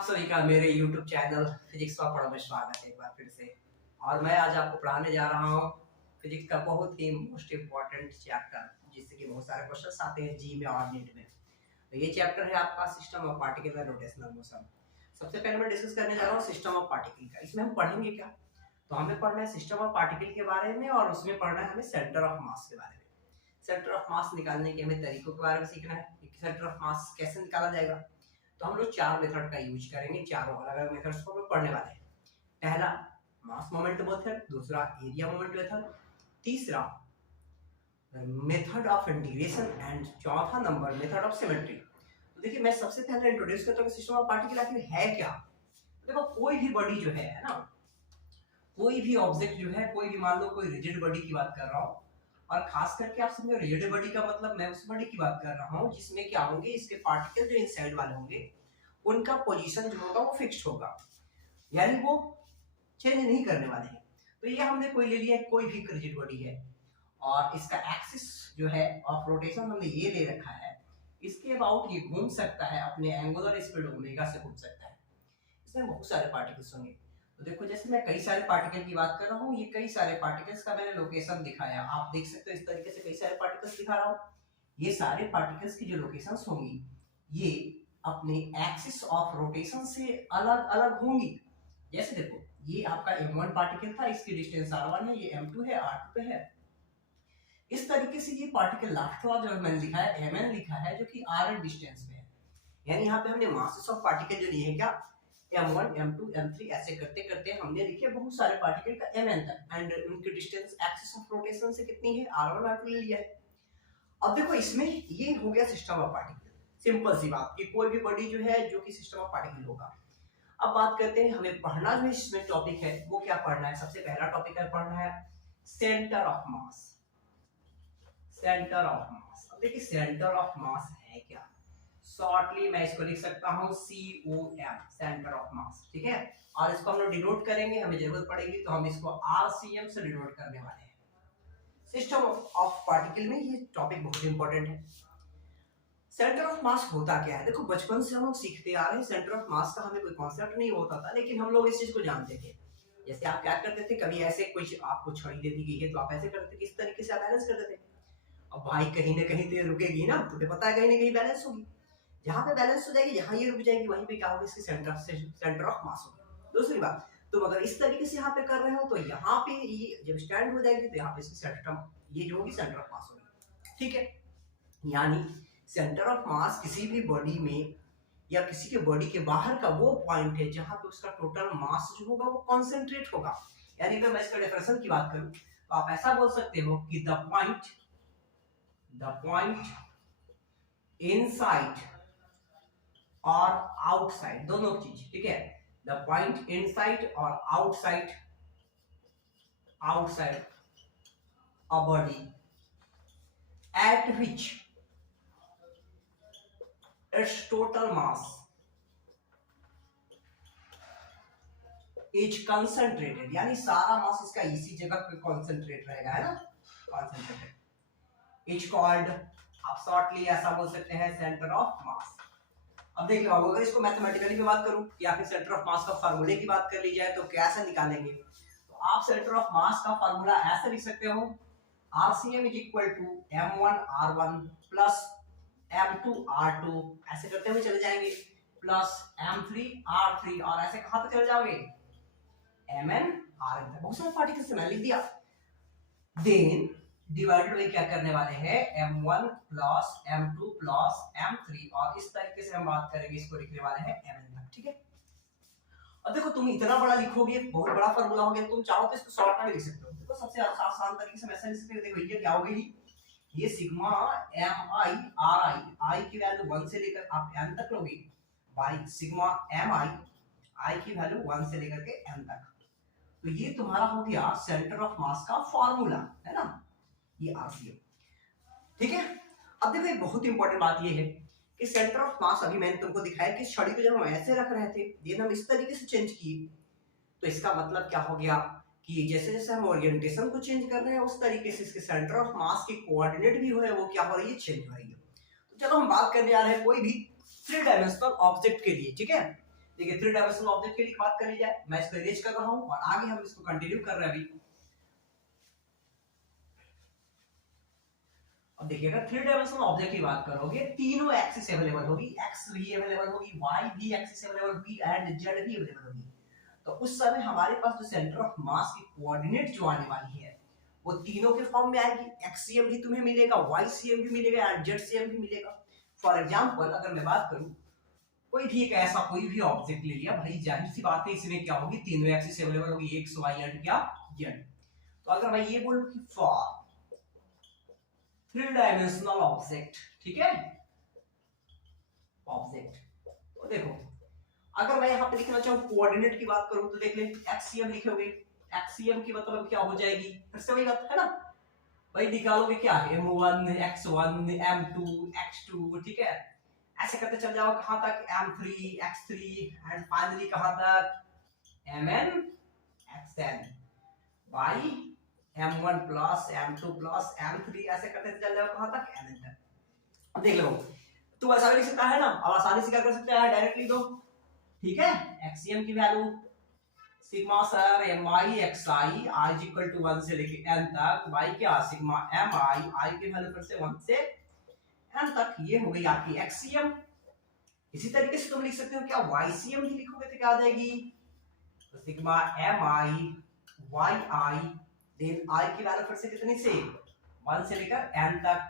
आप सभी का मेरे YouTube चैनल फिजिक्स का पढ़ो में स्वागत है एक बार फिर से। और मैं आज आपको पढ़ाने जा रहा हूँ फिजिक्स का बहुत ही मोस्ट इम्पोर्टेंट चैप्टर, जिससे कि बहुत सारे क्वेश्चंस आते हैं जी में और नीट में। तो ये चैप्टर है आपका system of particle and rotational motion. सबसे पहले मैं डिस्कस करने जा रहा हूँ सिस्टम ऑफ पार्टिकल का। इसमें हम पढ़ेंगे क्या? तो हमें पढ़ना है सिस्टम ऑफ पार्टिकल के बारे में, और उसमें पढ़ना है हमें सेंटर ऑफ मास के बारे में। सेंटर ऑफ मास निकालने के हमें तरीकों के बारे में सीखना है कि सेंटर ऑफ मास कैसे निकाला जाएगा। तो हम लोग चार मेथड का यूज करेंगे, चारों अलग अलग मेथड्स को हम पढ़ने वाले हैं। पहला मास मोमेंट मेथड, दूसरा एरिया मोमेंट मेथड, तीसरा मेथड ऑफ इंटीग्रेशन एंड चौथा नंबर मेथड ऑफ सिमेट्री। तो देखिए, मैं सबसे पहले इंट्रोड्यूस करता हूँ सिस्टम ऑफ पार्टिकल आखिर है क्या। देखो, कोई भी बॉडी जो है ना, कोई भी ऑब्जेक्ट जो है, कोई भी मान लो कोई रिजिड बॉडी की बात कर रहा हूँ, और खास करके आप समझो रिजिड बॉडी का मतलब मैं उस बॉडी की बात कर रहा हूँ जिसमें क्या होंगे, इसके पार्टिकल जो इनसाइड वाले होंगे उनका पोजीशन जो होगा वो फिक्स्ड होगा, यानी वो चेंज नहीं करने वाले हैं। तो ये हमने कोई ले लिया, कोई भी रिजिड बॉडी है और इसका एक्सिस जो है ऑफ रोटेशन हमने ये ले रखा है, इसके अबाउट ये घूम सकता है, अपने एंगुलर स्पीड ओमेगा से घूम सकता है। इसमें बहुत सारे पार्टिकल्स होंगे। तो देखो, जैसे मैं कई सारे पार्टिकल की बात कर रहा हूँ, ये कई सारे पार्टिकल्स का मैंने लोकेशन दिखाया, आप देख सकते हो इस तरीके से कई सारे पार्टिकल्स दिखा रहा हूँ। ये सारे पार्टिकल्स की जो लोकेशंस होंगी ये अपने एक्सिस ऑफ रोटेशन से अलग अलग होंगी। जैसे देखो, ये आपका m1 पार्टिकल था, इसकी डिस्टेंस r1 है, ये m2 है, r2 पे है। इस तरीके से ये पार्टिकल लास्ट वाला जो मैंने लिखा है mn लिखा है, जो कि rn डिस्टेंस पे है। यानी यहाँ पे हमने मासेस ऑफ पार्टिकल जो लिए हैं क्या, m1 m2 m3 ऐसे करते करते हमने लिखे बहुत सारे पार्टिकल का mn तक, एंड उनकी डिस्टेंस एक्सिस ऑफ रोटेशन से कितनी है, r1 r2 ले लिया है। अब देखो, इसमें ये हो गया सिस्टम ऑफ पार्टिकल। सिंपल सी बात कि कोई भी बॉडी जो है जो कि सिस्टम ऑफ पार्टिकल होगा। अब बात करते हैं हमें पढ़ना जो इसमें टॉपिक है वो क्या पढ़ना है। सबसे पहला टॉपिक है पढ़ना है centre of mass. Centre of mass, अब देखिए सेंटर ऑफ मास है क्या। शॉर्टली मैं इसको लिख सकता हूं COM, सेंटर ऑफ मास, ठीक है। और इसको हम लोग डिनोट करेंगे, हमें जरूरत पड़ेगी तो हम इसको RCM से डिनोट करने वाले हैं। सिस्टम ऑफ पार्टिकल में ये टॉपिक बहुत इंपॉर्टेंट है। सेंटर ऑफ मास होता क्या है? देखो, बचपन से हम लोग सीखते आ रहे हैं, सेंटर ऑफ मास का हमें कोई कॉन्सेप्ट नहीं होता था, लेकिन हम लोग इस चीज को जानते थे। जैसे आप क्या करते थे, कभी ऐसे कुछ आपको छड़ी दे दी गई है तो आप ऐसे करते थे, किस तरीके से आप बैलेंस करते थे। अब भाई कहीं ना कहीं तो ये रुकेगी ना, तुम्हें पता है कहीं ना कहीं बैलेंस होगी। जहां पे बैलेंस हो जाएगी, जहां ये रुक जाएगी, वहीं पे क्या होगा, इसकी सेंटर ऑफ मास होगी। दूसरी बात, तुम अगर इस तरीके से यहाँ पे कर रहे हो तो यहाँ पे ये जब स्टैंड हो जाएगी तो यहाँ पे इसकी सेंटर, ये जो होगी सेंटर ऑफ मास होगी, ठीक है। यानी सेंटर ऑफ मास किसी भी बॉडी में या किसी के बॉडी के बाहर का वो पॉइंट है जहां पे उसका टोटल मास जो होगा वो कॉन्सेंट्रेट होगा। यानी अगर मैं इसका डेफिनेशन की बात करूं तो आप ऐसा बोल सकते हो कि द पॉइंट इनसाइड और आउटसाइड, दोनों चीज, ठीक है। द पॉइंट इनसाइड और outside a body at which its total mass is concentrated, यानी सारा मास इसका इसी जगह पे कंसंट्रेट रहेगा, है ना, कंसंट्रेटेड, इज कॉल्ड, आप शॉर्टली ऐसा बोल सकते हैं, सेंटर ऑफ मास। अब देखिए, अगर इसको मैथमेटिकली में बात करूं या फिर सेंटर ऑफ मास का फार्मूले की बात कर ली जाए तो कैसे निकालेंगे। तो आप सेंटर ऑफ मास का फार्मूला ऐसे लिख सकते हो, RCM is equal to m1 r1 plus m2 r2, ऐसे करते हुए चले जाएंगे, प्लस m3 r3, और ऐसे कहां तक चले जाओगे, mn rn तक। बहुत सारे पार्टिकल्स से मैंने लिख दिया। देन डिवाइडेड बाय क्या करने वाले हैं, m1 plus m2 plus m3, और इस तरीके से हम बात करेंगे, इसको लिखने वाले हैं mn तक, ठीक है। अब देखो, तुम इतना बड़ा लिखोगे, बहुत बड़ा फार्मूला हो गया, तुम चाहो तो इसको शॉर्ट में भी लिख सकते हो। देखो, सबसे आसान तरीके से मैं ऐसे लिख सकते हो, देखो ये क्या हो गई, ये sigma M I R I, I की वैल्यू 1 से लेकर आप n तक लोगे, by sigma M I, I की वैल्यू 1 से लेकर के n तक। तो ये तुम्हारा हो गया सेंटर ऑफ मास का फॉर्मूला, है ना, ये RCM, ठीक है। अब देखो, एक बहुत इंपॉर्टेंट बात ये है कि सेंटर ऑफ मास, अभी मैंने तुमको दिखाया कि छड़ी को जब हम ऐसे रख रहे थे, देन हम इस तरीके से चेंज किए, तो इसका मतलब क्या हो गया कि जैसे जैसे हम ओरिएंटेशन को चेंज कर रहे हैं उस तरीके से इसके सेंटर ऑफ मास की कोऑर्डिनेट भी हो रहे हैं, वो क्या हो रही है, चेंज हो रही है। तो चलो हम बात करने जा रहे हैं कोई भी 3 डायमेंशनल ऑब्जेक्ट के लिए, ठीक है। देखिए 3 डायमेंशनल ऑब्जेक्ट की बात करी जाए, मैं इसको इरेज कर रहा हूं और आगे हम इसको कंटिन्यू कर रहे हैं अभी। अब देखिए अगर 3 डायमेंशनल ऑब्जेक्ट की बात करोगे, तीनों एक्सिस अवेलेबल होगी, एक्स भी अवेलेबल होगी, वाई भी एक्सिस अवेलेबल होगी एंड जेड भी अवेलेबल होगी। तो उस समय हमारे पास जो सेंटर ऑफ मास की कोऑर्डिनेट जो आने वाली है वो तीनों के फॉर्म में आएगी। एक्ससीएम भी तुम्हें मिलेगा, वाईसीएम भी मिलेगा एंड जेडसीएम भी मिलेगा। फॉर एग्जांपल अगर मैं बात करूं, कोई भी एक ऐसा कोई भी ऑब्जेक्ट ले लिया, भाई जाहिर सी बात है इसमें क्या होगी, तीनों एक्सिस अवेलेबल होगी, एक्स वाई एंड क्या जेड। तो अगर मैं ये बोलूं कि फॉर 3 डायमेंशनल ऑब्जेक्ट, ठीक है, ऑब्जेक्ट, तो देखो अगर मैं यहाँ पे लिखना चाहूँ कोऑर्डिनेट की बात करूँ तो देख ले एक्ससीएम लिखोगे, एक्ससीएम की मतलब क्या हो जाएगी, फिर से वही बात है ना भाई, निकालोगे क्या m1 x1 m2 x2, ठीक है, ऐसे करते चल जाओ कहां तक m3 x3 एंड फाइनली कहां तक mn xn by m1 plus m2 plus m3, ऐसे करते चल जाओ कहां तक mn तक। अब देख लो तू ऐसा भी लिख सकता है ना, अब आसानी से क्या कर सकते हैं डायरेक्टली दो, ठीक है, एक्ससीएम की वैल्यू सिग्मा सर mi xi i is equal to 1 से लेके n तक, y क्या सिग्मा mi i की वैल्यू फिर से 1 से n तक, ये हो गई आपकी एक्ससीएम। इसी तरीके से तुम लिख सकते हो क्या ycm भी लिखोगे तो क्या आ जाएगी, तो sigma mi yi then i की वैल्यू फिर से कितनी से 1 से लेकर n तक,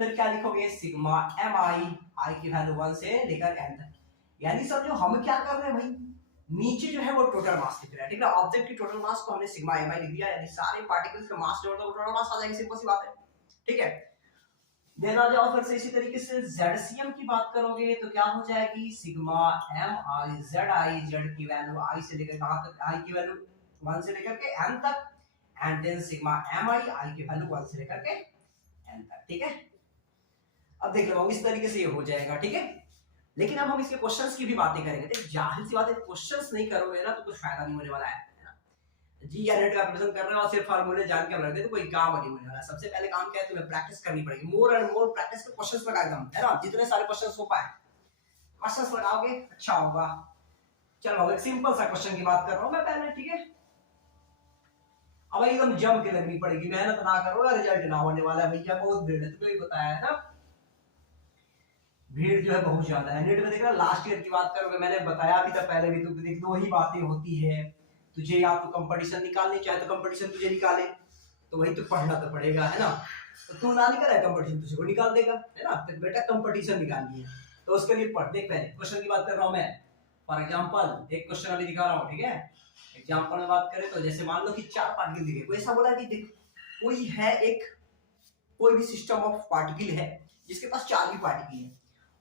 फिर क्या लिखोगे सिग्मा mi i की वैल्यू 1 से लेकर n तक। यानी समझो हम क्या कर रहे हैं भाई, नीचे जो है वो टोटल मास लिख रहा है, ठीक है, ऑब्जेक्ट की टोटल मास को हमने सिग्मा mi लिख दिया, यानी सारे पार्टिकल्स का मास जोड़ दो टोटल मास आ जाएगी, सिंपल सी बात है, ठीक है। देन आ जाओ फिर से इसी तरीके से ZCM की बात करोगे तो क्या हो जाएगी सिग्मा mi z की वैल्यू i से लेकर कहां तक, i की वैल्यू 1 से लेकर के n तक and then sigma mi i की वैल्यू 1 से लेकर के n तक, ठीक है। अब देख लो इस तरीके से ये हो जाएगा, ठीक है। लेकिन अब हम इसके क्वेश्चंस की भी बातें करेंगे, तो जाहिर सी बात है क्वेश्चंस नहीं करोगे ना तो कुछ फायदा नहीं होने वाला है ना, जी या नेट का प्रेजेंट कर रहे हो और सिर्फ फार्मूले जान के रख दे तो कोई काम नहीं होने वाला। सबसे पहले काम क्या है, तुम्हें प्रैक्टिस करनी पड़ेगी, मोर एंड मोर प्रैक्टिस पे क्वेश्चंस लगा एकदम, है ना, जितने सारे क्वेश्चंस हो पाए क्वेश्चंस लगाओगे अच्छा होगा। चलो एक सिंपल सा क्वेश्चन की बात कर रहा हूं मैं पहले, ठीक है। अब एकदम जम के लगनी पड़ेगी, मेहनत ना करोगे रिजल्ट ना होने वाला है भैया, बहुत भीड़ है, तुम्हें पता है ना, भीड़ जो है बहुत ज्यादा है। नेट में देख रहा लास्ट ईयर की बात करोगे, मैंने बताया अभी तक पहले भी, तो देख दो ही बातें होती है, तुझे या तो कंपटीशन निकालनी चाहे तो कंपटीशन तुझे निकाले तो वही तो पढ़ना तो पड़ेगा, है ना, तो तू ना निकाले कंपटीशन तुझे को निकाल देगा, है ना, तो बेटा कंपटीशन निकालनी है तो उसके लिए पढ़। देख पहले क्वेश्चन की बात कर रहा हूं मैं, फॉर एग्जांपल एक क्वेश्चन अभी दिखा रहा हूं, ठीक है, एग्जांपल में बात करें तो जैसे मान लो कि 4 पार्टिकल दिखे, कोई ऐसा बोला कि देख कोई है एक, कोई भी सिस्टम ऑफ पार्टिकल है जिसके पास 4 भी पार्टिकल है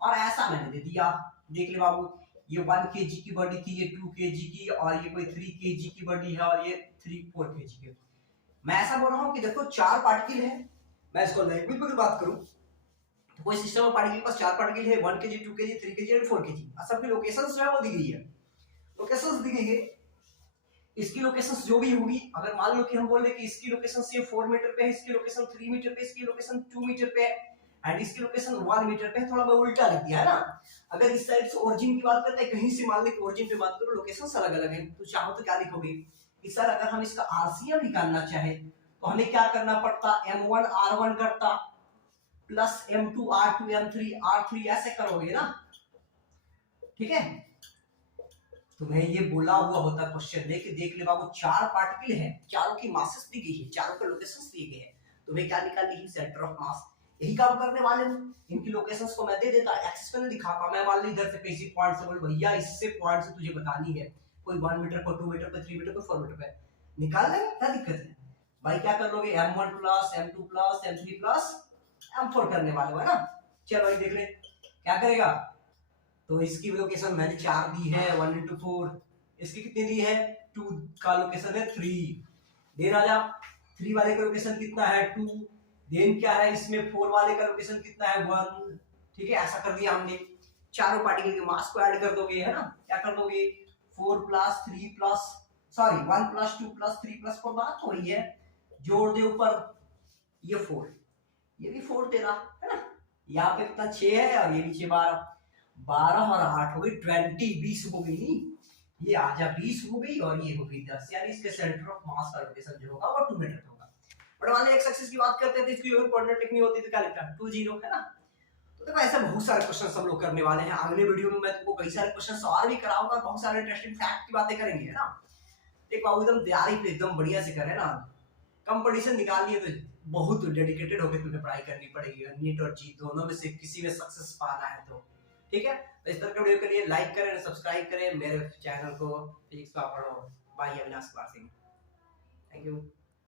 और ऐसा मैंने दे दिया, देख ले बाबू ये 1 kg की बॉडी थी, ये 2 kg की, और ये कोई 3 kg की बॉडी है और ये 4 kg की। मैं ऐसा बोल रहा हूं कि देखो 4 पार्टिकल है, मैं इसको लैंग्वेज में बात करूं तो कोई सिस्टम ऑफ पार्टिकल के पास 4 पार्टिकल है, 1 kg 2 kg 3 kg and 4 kg, और सबकी लोकेशंस जो है वो दी गई है, लोकेशंस दी गई है, इसकी लोकेशंस जो भी होगी, अगर मान लो कि हम बोल रहे कि इसकी लोकेशन से 4 मीटर पे है, इसकी लोकेशन 3 मीटर पे, इसकी लोकेशन 2 मीटर पे है एंड इसकी लोकेशन 1 मीटर पे है, थोड़ा मैं उल्टा लिख दिया है ना। अगर इस साइड से ओरिजिन की बात करते हैं, कहीं से मान लो कि ओरिजिन पे बात करो, लोकेशंस अलग अलग है, तो चाहो तो क्या लिखोगे कि सर अगर हम इसका आरसीएम निकालना चाहे तो हमें क्या करना पड़ता, m1 r1 करता plus m2 r2 m3 r3, ऐसे करोगे ना, ठीक है। तुम्हें ये बोला हुआ होता क्वेश्चन में कि देख ले बाबू 4 पार्टिकल है, चारों की मासेस दी गई है, चारों के लोकेशंस दिए गए हैं, तुम्हें क्या निकालनी है, सेंटर ऑफ मास। यही काम करने वाले हैं, इनकी लोकेशंस को मैं दे देता, एक्सिस पे नहीं दिखाता, मैं मान ली इधर से किसी पॉइंट से बोल भैया इससे पॉइंट से तुझे बतानी है, कोई 1 मीटर को 2 मीटर को 3 मीटर को 4 मीटर पे निकाल लेंगे, क्या दिक्कत है भाई। क्या कर लोगे m1 plus m2 plus m3 plus m4 करने वाले हो, है ना। चलो भाई देख ले क्या करेगा, तो इसकी लोकेशन मैंने 4 दी है 1 into 4, इसकी कितनी दी है 2 का लोकेशन है 3, देन आ जा 3 वाले का लोकेशन कितना है 2, देन क्या है इसमें 4 वाले का लोकेशन कितना है 1, ठीक है। ऐसा कर दिया हमने, चारों पार्टिकल के मास को ऐड कर दोगे, है ना, क्या कर दोगे 4 plus 3 plus sorry 1 plus 2 plus 3 plus 4, बात हो रही है, जोड़ दे ऊपर ये 4, ये भी 4 तेरा, है ना, यहाँ पे कितना 6 है और ये नीचे 12, 12 और 8 हो गई 20, 20 हो गई नहीं, ये आ जा 20 हो गई और ये हो गई 10, यानी इसके सेंटर ऑफ मास का रोटेशन जो होगा वो 2 मीटर होगा। बट मान लो एक्स एक्सिस की बात करते हैं तो इसकी कोऑर्डिनेट लिखनी होती तो क्या लिखता है 2 0, है ना। तो देखो ऐसे बहुत सारे क्वेश्चन हम लोग करने वाले हैं, अगले वीडियो में मैं तुमको कई सारे क्वेश्चन सॉल्व भी कराऊंगा, बहुत सारे इंटरेस्टिंग फैक्ट की बातें करेंगे, है ना। एक बाबू एकदम तैयारी पे एकदम बढ़िया से करें ना, कंपटीशन निकालनी है तो बहुत डेडिकेटेड होकर तुम्हें पढ़ाई करनी पड़ेगी, नीट और जी दोनों में से किसी में सक्सेस पाना है तो ठीक है। तो इस तरह के वीडियो के लिए लाइक करें, सब्सक्राइब करें मेरे चैनल को, फिजिक्स का पढ़ो, by Avinash Kumar Singh. Thank you.